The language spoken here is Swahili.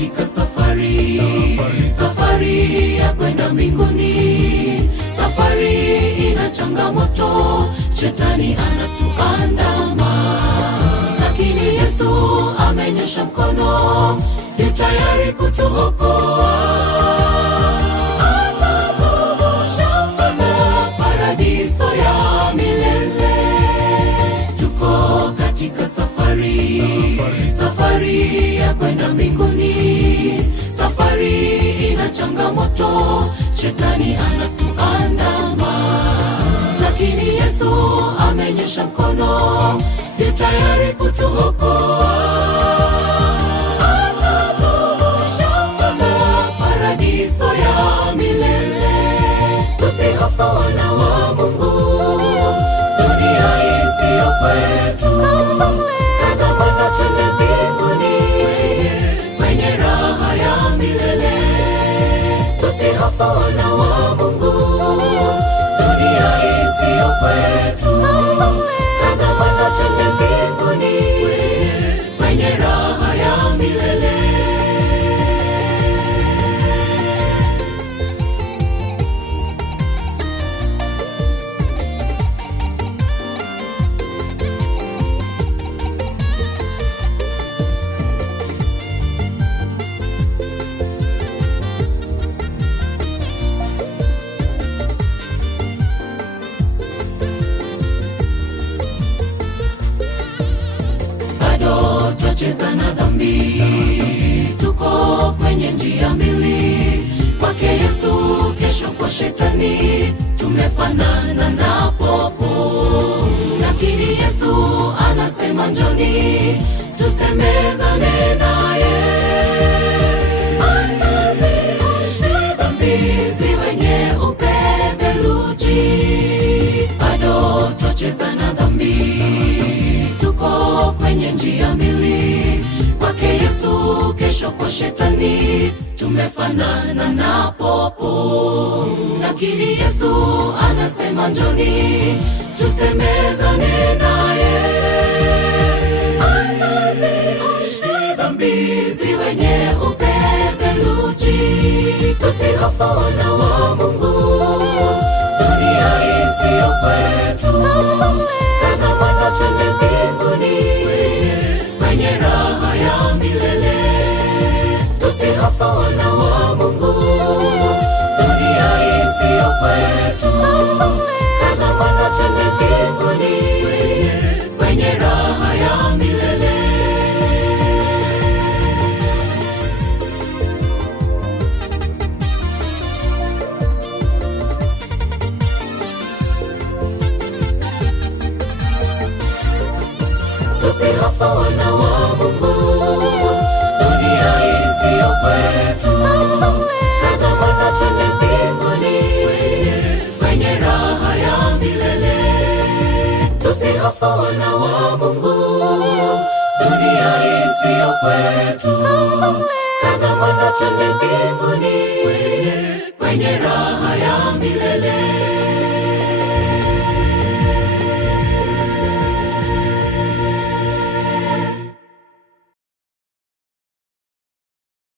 katika safari ya kwenda mbinguni. Safari ina changamoto, shetani anatuandama, lakini Yesu amenyosha mkono, yu tayari kutuokoa. Atatuvusha mpaka paradiso ya milele. Tuko katika safari ya kwenda mbinguni. Safari ina changamoto, shetani anatuandama, lakini Yesu amenyosha mkono, yu tayari kutuokoa. Atatuvusha mpaka paradiso ya milele. Tusihofu wana wa Mungu, dunia hii siyo kwetu. Tazama na twende mbinguni, kwenye raha ya milele. Tusihofu wana wa Mungu, dunia hii siyo kwetu. Tazama na twende mbinguni, kwenye raha ya milele. Twacheza na dhambi, tuko kwenye njia mbili, kwake Yesu, kesho kwa shetani. Tumefanana na popo, lakini Yesu anasema njoni, tusemezane naye. Ataziosha dhambi ziwe nyeupe theluji. Bado twacheza na dhambi, tuko kwenye njia mbili, kwake Yesu, kesho kwa shetani. Tumefanana na popo, lakini Yesu anasema njoni, tusemezane naye. Ataziosha dhambi ziwe nyeupe theluji. Tusihofu wana wa Mungu, dunia hii siyo kwetu. Tazama na twende mbinguni, kwenye raha ya milele. Tusihofu wana wa Mungu, dunia hii siyo kwetu. Tazama na twende mbinguni, kwenye raha ya milele. Tusihofu wana wa Mungu, dunia hii siyo kwetu. Tazama na twende mbinguni, kwenye raha ya milele. Tusihofu wana wa Mungu, dunia hii siyo kwetu. Tazama na twende mbinguni, kwenye raha ya milele.